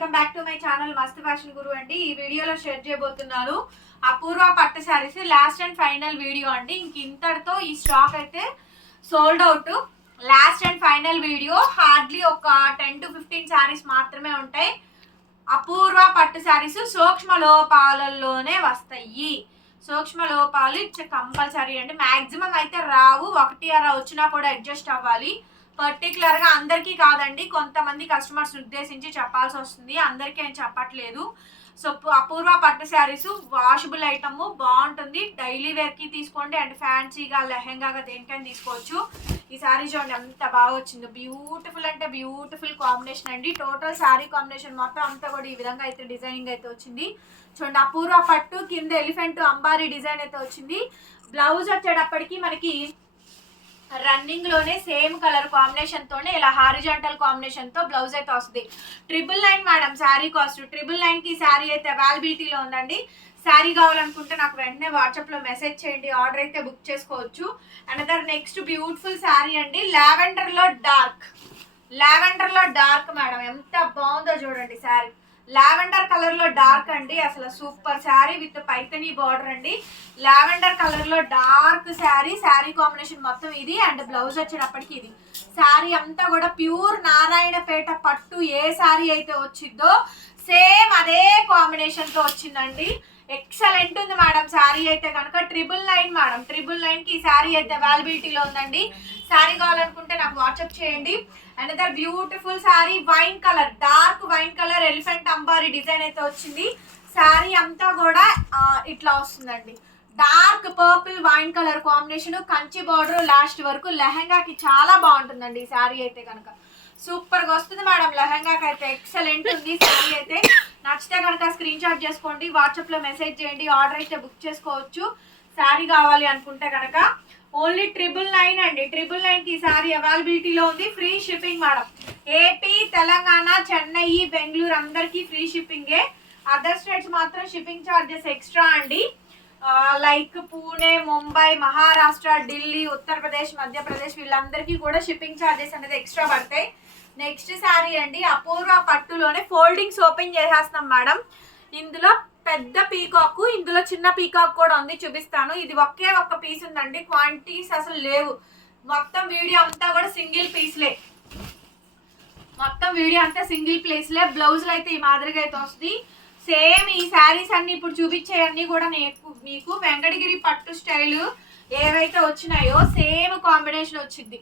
Welcome back to my channel. Mast fashion Guru అండి. ఈ వీడియోలో షేర్ చేయబోతున్నాను. అపూర్వ పట్టు saris last and final video అండి. ఇంక ఇంతటితో ఈ స్టాక్ అయితే sold out last and final video. Hardly ఒక టెన్ టు ఫిఫ్టీన్ శారీస్ మాత్రమే ఉంటాయి. అపూర్వ పట్టు శారీస్ సూక్ష్మ లోపాలలోనే వస్తాయి. సూక్ష్మ లోపాలు ఇట్స్ కంపల్సరీ అండి. మ్యాక్సిమం అయితే రావు. ఒకటి అర వచ్చినా కూడా అడ్జస్ట్ అవ్వాలి. పర్టికులర్గా అందరికీ కాదండి కొంతమంది కస్టమర్స్ ఉద్దేశించి చెప్పాల్సి వస్తుంది. అందరికీ ఏం చెప్పట్లేదు. సో అపూర్వ పట్టు శారీస్ వాషబుల్ ఐటమ్ బాగుంటుంది. డైలీ వేర్కి తీసుకోండి. అండ్ ఫ్యాన్సీగా లెహెంగాగా దేనికైనా తీసుకోవచ్చు. ఈ శారీ చూడండి ఎంత బాగా వచ్చిందో. బ్యూటిఫుల్ అంటే బ్యూటిఫుల్ కాంబినేషన్ అండి. టోటల్ శారీ కాంబినేషన్ మొత్తం అంతా కూడా ఈ విధంగా అయితే డిజైనింగ్ అయితే వచ్చింది. చూడండి అపూర్వ పట్టు కింద ఎలిఫెంట్ అంబారీ డిజైన్ అయితే వచ్చింది. బ్లౌజ్ వచ్చేటప్పటికి మనకి రన్నింగ్లోనే సేమ్ కలర్ కాంబినేషన్ తోనే ఇలా హారిజాంటల్ కాంబినేషన్తో బ్లౌజ్ అయితే వస్తుంది. Triple nine madam sari cost triple నైన్కి శారీ అయితే అవైలబిలిటీలో ఉందండి. శారీ కావాలనుకుంటే నాకు వెంటనే వాట్సాప్లో మెసేజ్ చేయండి ఆర్డర్ అయితే బుక్ చేసుకోవచ్చు. అనదర్ నెక్స్ట్ బ్యూటిఫుల్ శారీ అండి లావెండర్లో డార్క్ లావెండర్లో డార్క్ మేడం ఎంత బాగుందో చూడండి శారీ లావెండర్ కలర్లో డార్క్ అండి అసలు super sari with Paithani border అండి. లావెండర్ కలర్లో డార్క్ శారీ శారీ కాంబినేషన్ మొత్తం ఇది అండ్ బ్లౌజ్ వచ్చేటప్పటికి ఇది. శారీ అంతా కూడా ప్యూర్ నారాయణపేట పట్టు ఏ శారీ అయితే వచ్చిందో సేమ్ అదే కాంబినేషన్తో వచ్చిందండి. ఎక్సలెంట్ ఉంది మేడం శారీ అయితే కనుక ట్రిపుల్ నైన్ మేడం ట్రిపుల్ నైన్కి ఈ శారీ అయితే అవైలబిలిటీలో ఉందండి. శారీ కావాలనుకుంటే నాకు వాట్సాప్ చేయండి. Another beautiful sari wine colour dark wine colour elephant అంబారీ design అయితే వచ్చింది. శారీ అంతా కూడా ఇట్లా వస్తుందండి. Dark purple wine colour combination Kanchi border last వరకు లెహంగాకి చాలా బాగుంటుందండి ఈ శారీ అయితే కనుక. సూపర్గా వస్తుంది మేడం లెహంగాకి అయితే ఎక్సలెంట్ ఉంది. శారీ అయితే నచ్చితే కనుక స్క్రీన్ షాట్ చేసుకోండి వాట్సాప్లో మెసేజ్ చేయండి ఆర్డర్ అయితే బుక్ చేసుకోవచ్చు. శారీ కావాలి అనుకుంటే కనుక ఓన్లీ ట్రిపుల్ నైన్ అండి. ట్రిపుల్ నైన్కి శారీ అవైలబిలిటీలో ఉంది free shipping madam AP Telangana Chennai Bengaluru అందరికీ ఫ్రీ షిప్పింగే అదర్ స్టేట్స్ మాత్రం షిప్పింగ్ ఛార్జెస్ ఎక్స్ట్రా అండి. లైక్ పూణే ముంబై మహారాష్ట్ర ఢిల్లీ ఉత్తరప్రదేశ్ మధ్యప్రదేశ్ వీళ్ళందరికీ కూడా షిప్పింగ్ ఛార్జెస్ అనేది ఎక్స్ట్రా పడతాయి. నెక్స్ట్ శారీ అండి అపూర్వ పట్టులోనే ఫోల్డింగ్స్ ఓపెన్ చేసేస్తున్నాం మేడం. ఇందులో పెద్ద పీకాక్ ఇందులో చిన్న పీకాక్ కూడా ఉంది చూపిస్తాను. ఇది ఒకే ఒక్క పీస్ ఉందండి క్వాంటిటీస్ అసలు లేవు. మొత్తం వీడియో అంతా కూడా సింగిల్ పీస్లే. మొత్తం వీడియో అంతా సింగిల్ ప్లేస్లే. బ్లౌజ్లు అయితే ఈ మాదిరిగా అయితే వస్తుంది. సేమ్ ఈ శారీస్ అన్ని ఇప్పుడు చూపించేవన్నీ కూడా నేను మీకు వెంకటగిరి పట్టు స్టైల్ ఏవైతే వచ్చినాయో సేమ్ కాంబినేషన్ వచ్చింది.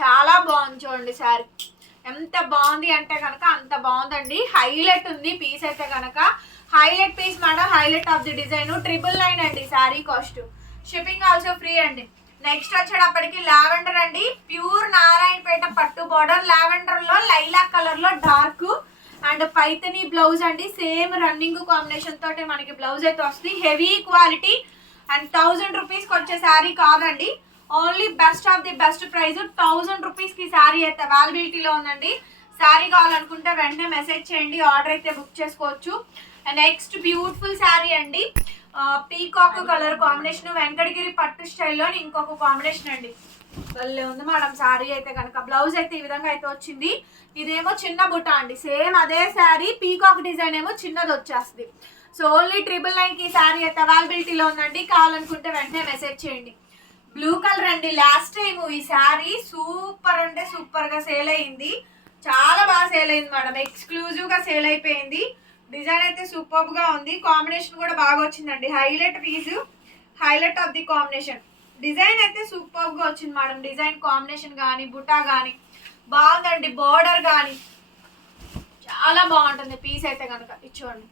చాలా బాగుంది చూడండి శారీ. ఎంత బాగుంది అంటే కనుక అంత బాగుందండి. హైలైట్ ఉంది పీస్ అయితే కనుక highlight piece madam highlight of the design. Triple nine అండి sari cost. Shipping also free అండి. నెక్స్ట్ వచ్చేటప్పటికి లావెండర్ అండి. ప్యూర్ నారాయణపేట పట్టు బార్డర్. లావెండర్లో లైలా కలర్లో డార్క్ అండ్ పైతని బ్లౌజ్ అండి సేమ్ రన్నింగ్ కాంబినేషన్ తోటి మనకి బ్లౌజ్ అయితే వస్తుంది. హెవీ క్వాలిటీ అండ్ థౌజండ్ రూపీస్కి వచ్చే శారీ కాదండి. Only best of the best price thousand రూపీస్కి శారీ అయితే అవైలబిలిటీలో ఉందండి. శారీ కావాలనుకుంటే వెంటనే మెసేజ్ చేయండి ఆర్డర్ అయితే బుక్ చేసుకోవచ్చు. నెక్స్ట్ బ్యూటిఫుల్ శారీ అండి. పీకాక్ కలర్ కాంబినేషన్ వెంకటగిరి పట్టు స్టైల్లో ఇంకొక కాంబినేషన్ అండి. భలే ఉంది మేడం శారీ అయితే కనుక. బ్లౌజ్ అయితే ఈ విధంగా అయితే వచ్చింది. ఇదేమో చిన్న బుట్ట అండి. సేమ్ అదే శారీ పీకాక్ డిజైన్ ఏమో చిన్నది వచ్చేస్తుంది. సో ఓన్లీ ట్రిపుల్ నైన్కి శారీ అయితే అవైలబిలిటీలో ఉందండి. కావాలనుకుంటే వెంటనే మెసేజ్ చేయండి. బ్లూ కలర్ అండి. లాస్ట్ టైం ఈ శారీ సూపర్ అంటే సూపర్గా సేల్ అయింది. చాలా బాగా సేల్ అయింది మేడం ఎక్స్క్లూజివ్గా సేల్ అయిపోయింది. డిజైన్ అయితే సూపర్గా ఉంది. కాంబినేషన్ కూడా బాగా వచ్చిందండి. Highlight piece highlight of the combination design అయితే సూపర్గా వచ్చింది మేడం డిజైన్ కాంబినేషన్ కానీ బుటా కానీ బాగుందండి. బోర్డర్ కానీ చాలా బాగుంటుంది పీస్ అయితే కనుక. ఇచ్చోండి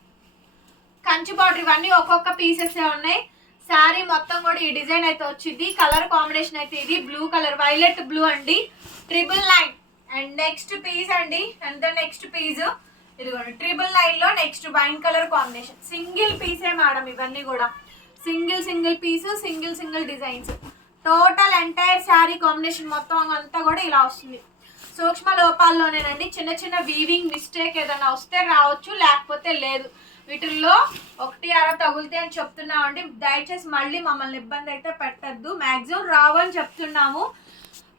కంచి బార్డర్ ఇవన్నీ ఒక్కొక్క పీసెస్ ఉన్నాయి. శారీ మొత్తం కూడా ఈ డిజైన్ అయితే వచ్చింది. కలర్ కాంబినేషన్ అయితే ఇది. బ్లూ కలర్ వైలెట్ బ్లూ అండి. Triple nine and next piece అండి. అండ్ ద నెక్స్ట్ పీస్ ఇదిగోండి ట్రిపుల్ నైన్లో next wine colour combination single పీసే మేడం ఇవన్నీ కూడా. Single single piece single single designs total entire sari combination మొత్తం అంతా కూడా ఇలా వస్తుంది. సూక్ష్మ లోపాల్లోనేనండి చిన్న చిన్న వీవింగ్ మిస్టేక్ ఏదైనా వస్తే రావచ్చు లేకపోతే లేదు. వీటిల్లో ఒకటి అర తగులుతాయి అని చెప్తున్నామండి. దయచేసి మళ్ళీ మమ్మల్ని ఇబ్బంది అయితే పెట్టద్దు. మ్యాక్సిమం రావు అని చెప్తున్నాము.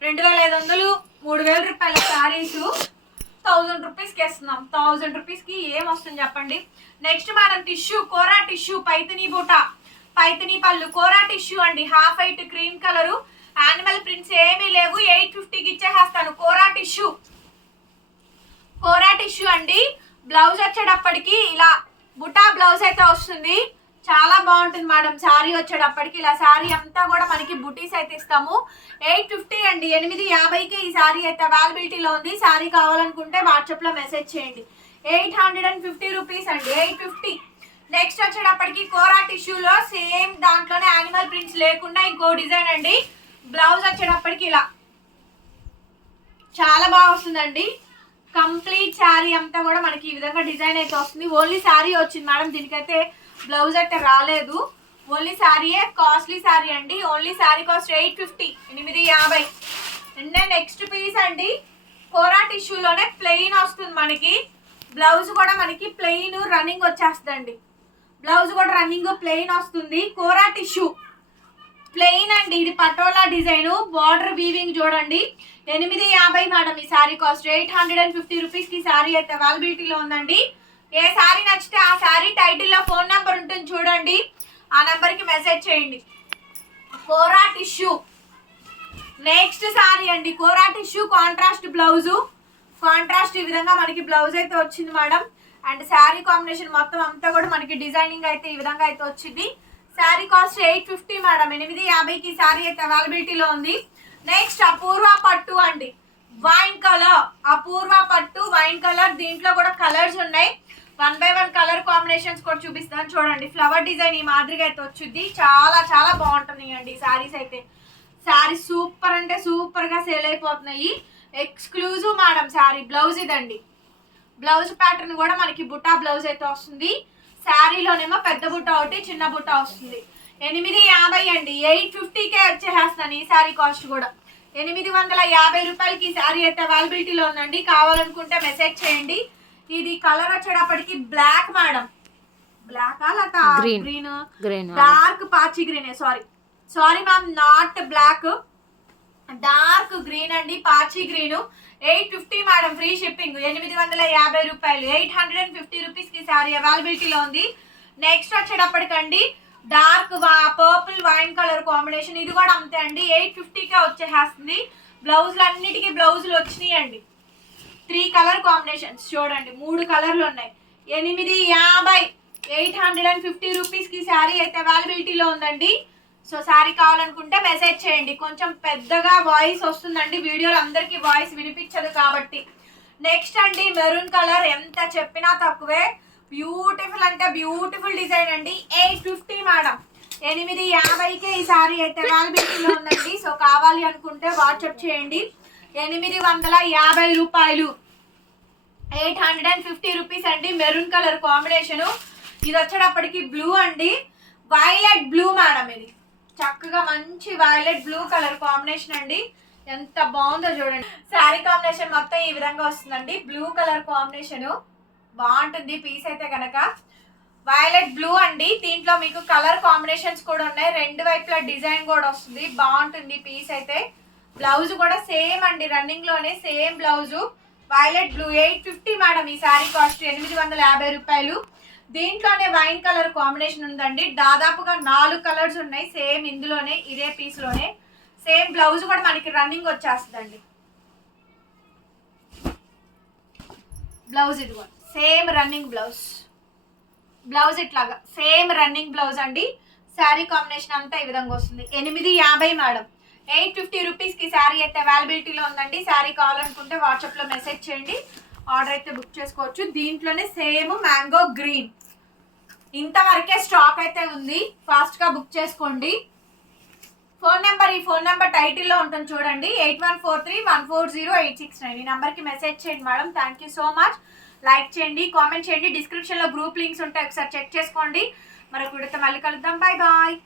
రెండు వేల ఐదు వందలు మూడు వేల రూపాయల శారీసు థౌజండ్ రూపీస్కి ఇస్తున్నాం థౌజండ్ రూపీస్కి ఏం వస్తుంది చెప్పండి? Next madam tissue kora tissue Paithani buta. Paithani పళ్ళు కోరా టిష్యూ అండి. Half white cream colour animal prints ఏమీ లేవు. ఎయిట్ ఫిఫ్టీకి ఇచ్చేసేస్తాను. కోరా టిష్యూ కోరా టిష్యూ అండి. బ్లౌజ్ వచ్చేటప్పటికి ఇలా బుటా బ్లౌజ్ అయితే వస్తుంది. చాలా బాగుంటుంది మేడం. శారీ వచ్చేటప్పటికి ఇలా శారీ అంతా కూడా మనకి బుటీస్ అయితే ఇస్తాము. ఎయిట్ ఫిఫ్టీ అండి. ఎనిమిది యాభైకి ఈ శారీ అయితే అవైలబిలిటీలో ఉంది. శారీ కావాలనుకుంటే వాట్సాప్లో మెసేజ్ చేయండి. Eight hundred and fifty rupees అండి. Eight fifty. నెక్స్ట్ వచ్చేటప్పటికి కోరా టిష్యూలో సేమ్ దాంట్లోనే యానిమల్ ప్రింట్స్ లేకుండా ఇంకో డిజైన్ అండి. బ్లౌజ్ వచ్చేటప్పటికి ఇలా. చాలా బాగా వస్తుందండి. కంప్లీట్ శారీ అంతా కూడా మనకి ఈ విధంగా డిజైన్ అయితే వస్తుంది. ఓన్లీ శారీ వచ్చింది మేడం. దీనికైతే బ్లౌజ్ అయితే రాలేదు. ఓన్లీ శారీయే కాస్ట్లీ శారీ అండి. Only sari cost eight fifty ఎనిమిది యాభై. అండ్ నెక్స్ట్ పీస్ అండి. కోరా టిష్యూలోనే ప్లెయిన్ వస్తుంది మనకి. బ్లౌజ్ కూడా మనకి ప్లెయిన్ రన్నింగ్ వచ్చేస్తుందండి. బ్లౌజ్ కూడా రన్నింగ్ ప్లెయిన్ వస్తుంది. కోరా టిష్యూ ప్లెయిన్ అండి. ఇది పటోలా డిజైన్. బార్డర్ వీవింగ్ చూడండి. ఎనిమిది యాభై మేడం ఈ sari cost eight hundred and fifty రూపీస్కి శారీ అయితే అవైలబిలిటీలో ఉందండి. ఏ శారీ నచ్చితే ఆ శారీ టైటిల్లో ఫోన్ నెంబర్ ఉంటుంది చూడండి. ఆ నెంబర్కి మెసేజ్ చేయండి. కోరా టిష్యూ. నెక్స్ట్ శారీ అండి. Kora tissue contrast blouse. Contrast ఈ విధంగా మనకి బ్లౌజ్ అయితే వచ్చింది మేడం. అండ్ శారీ కాంబినేషన్ మొత్తం అంతా కూడా మనకి డిజైనింగ్ అయితే ఈ విధంగా అయితే వచ్చింది. Sari cost eight fifty madam. ఎనిమిది యాభైకి శారీ అయితే అవైలబిలిటీలో ఉంది. నెక్స్ట్ అపూర్వ పట్టు అండి. వైన్ కలర్ అపూర్వ పట్టు వైన్ కలర్ దీంట్లో కూడా కలర్స్ ఉన్నాయి. One by one colour combinations కూడా చూపిస్తాను. చూడండి ఫ్లవర్ డిజైన్ ఈ మాదిరిగా అయితే వచ్చింది చాలా చాలా బాగుంటున్నాయండి శారీస్ అయితే. శారీ సూపర్ అంటే సూపర్గా సేల్ అయిపోతున్నాయి. ఎక్స్క్లూజివ్ మేడం శారీ బ్లౌజ్ ఇదండి. బ్లౌజ్ ప్యాటర్న్ కూడా మనకి బుటా బ్లౌజ్ అయితే వస్తుంది. శారీలోనేమో పెద్ద బుట్ట ఒకటి చిన్న బుట్ట వస్తుంది. ఎనిమిది యాభై అండి. ఎయిట్ ఫిఫ్టీకే వచ్చేసేస్తాను ఈ శారీ కాస్ట్ కూడా. ఎనిమిది వందల యాభై రూపాయలకి ఈ శారీ అయితే అవైలబిలిటీలో ఉందండి. కావాలనుకుంటే మెసేజ్ చేయండి. ఇది కలర్ వచ్చేటప్పటికి బ్లాక్ మేడం. బ్లాక్ లేక. గ్రీన్? గ్రీన్ డార్క్ పాచి green sorry. Sorry ma'am not black. Dark green అండి పాచి green. Eight fifty madam free shipping. ఎనిమిది వందల యాభై రూపాయలు. ఎయిట్ హండ్రెడ్ అండ్ ఫిఫ్టీ రూపీస్కి సారీ అవైలబిలిటీలో ఉంది. Next వచ్చేటప్పటికండి dark purple wine colour combination. ఇది కూడా అంతే అండి. ఎయిట్ ఫిఫ్టీకే వచ్చేసేస్తుంది బ్లౌజులు అన్నిటికీ బ్లౌజులు వచ్చినాయి అండి త్రీ కలర్ కాంబినేషన్స్. చూడండి మూడు కలర్లు ఉన్నాయి. ఎనిమిది యాభై ఎయిట్ హండ్రెడ్ అండ్ ఫిఫ్టీ రూపీస్కి శారీ అయితే అవైలబిలిటీలో ఉందండి. సో శారీ కావాలనుకుంటే మెసేజ్ చేయండి. కొంచెం పెద్దగా వాయిస్ వస్తుందండి. వీడియోలో అందరికీ వాయిస్ వినిపించదు కాబట్టి. నెక్స్ట్ అండి మెరూన్ కలర్. ఎంత చెప్పినా తక్కువే. బ్యూటిఫుల్ అంటే బ్యూటిఫుల్ డిజైన్ అండి. Eight fifty madam. ఎనిమిది యాభైకే ఈ శారీ అయితే అవైలబిలిటీలో ఉందండి. సో కావాలి అనుకుంటే వాట్సాప్ చేయండి. ఎనిమిది వందల యాభై రూపాయలు. Eight hundred and fifty rupees అండి మెరూన్ కలర్ కాంబినేషన్. ఇది వచ్చేటప్పటికి బ్లూ అండి. వైలెట్ బ్లూ మేడం ఇది. చక్కగా మంచి వైలెట్ బ్లూ కలర్ కాంబినేషన్ అండి. ఎంత బాగుందో చూడండి. శారీ కాంబినేషన్ మొత్తం ఈ విధంగా వస్తుందండి. Blue colour combination. బాగుంటుంది పీస్ అయితే కనుక వైలెట్ బ్లూ అండి. దీంట్లో మీకు కలర్ కాంబినేషన్స్ కూడా ఉన్నాయి. రెండు వైపులా డిజైన్ కూడా వస్తుంది. బాగుంటుంది పీస్ అయితే. బ్లౌజ్ కూడా సేమ్ అండి రన్నింగ్లోనే same blouse. Violet blue eight fifty madam ఈ శారీ కాస్ట్ ఎనిమిది వందల యాభై రూపాయలు. దీంట్లోనే వైన్ కలర్ కాంబినేషన్ ఉందండి. దాదాపుగా నాలుగు కలర్స్ ఉన్నాయి సేమ్ ఇందులోనే ఇదే పీస్లోనే. సేమ్ బ్లౌజ్ కూడా మనకి రన్నింగ్ వచ్చేస్తుందండి. బ్లౌజ్ ఇది కూడా సేమ్ రన్నింగ్ బ్లౌజ్. బ్లౌజ్ ఇట్లాగా సేమ్ రన్నింగ్ బ్లౌజ్ అండి. శారీ కాంబినేషన్ అంతా ఈ విధంగా వస్తుంది. ఎనిమిది యాభై మేడం ఎయిట్ ఫిఫ్టీ రూపీస్కి శారీ అయితే అవైలబిలిటీలో ఉందండి. శారీ కావాలనుకుంటే వాట్సాప్లో మెసేజ్ చేయండి. ఆర్డర్ అయితే బుక్ చేసుకోవచ్చు. దీంట్లోనే సేమ్ మ్యాంగో గ్రీన్. ఇంతవరకే స్టాక్ అయితే ఉంది. ఫాస్ట్గా బుక్ చేసుకోండి. ఫోన్ నెంబర్ ఈ ఫోన్ నెంబర్ టైటిల్లో ఉంటుంది చూడండి. Eight one four three one four zero eight six nine. ఈ నెంబర్కి మెసేజ్ చేయండి madam. Thank you so much like చేయండి కామెంట్ చేయండి. డిస్క్రిప్షన్లో గ్రూప్ లింక్స్ ఉంటాయి. ఒకసారి చెక్ చేసుకోండి. మరొక విడత మళ్ళీ కలుద్దాం. Bye bye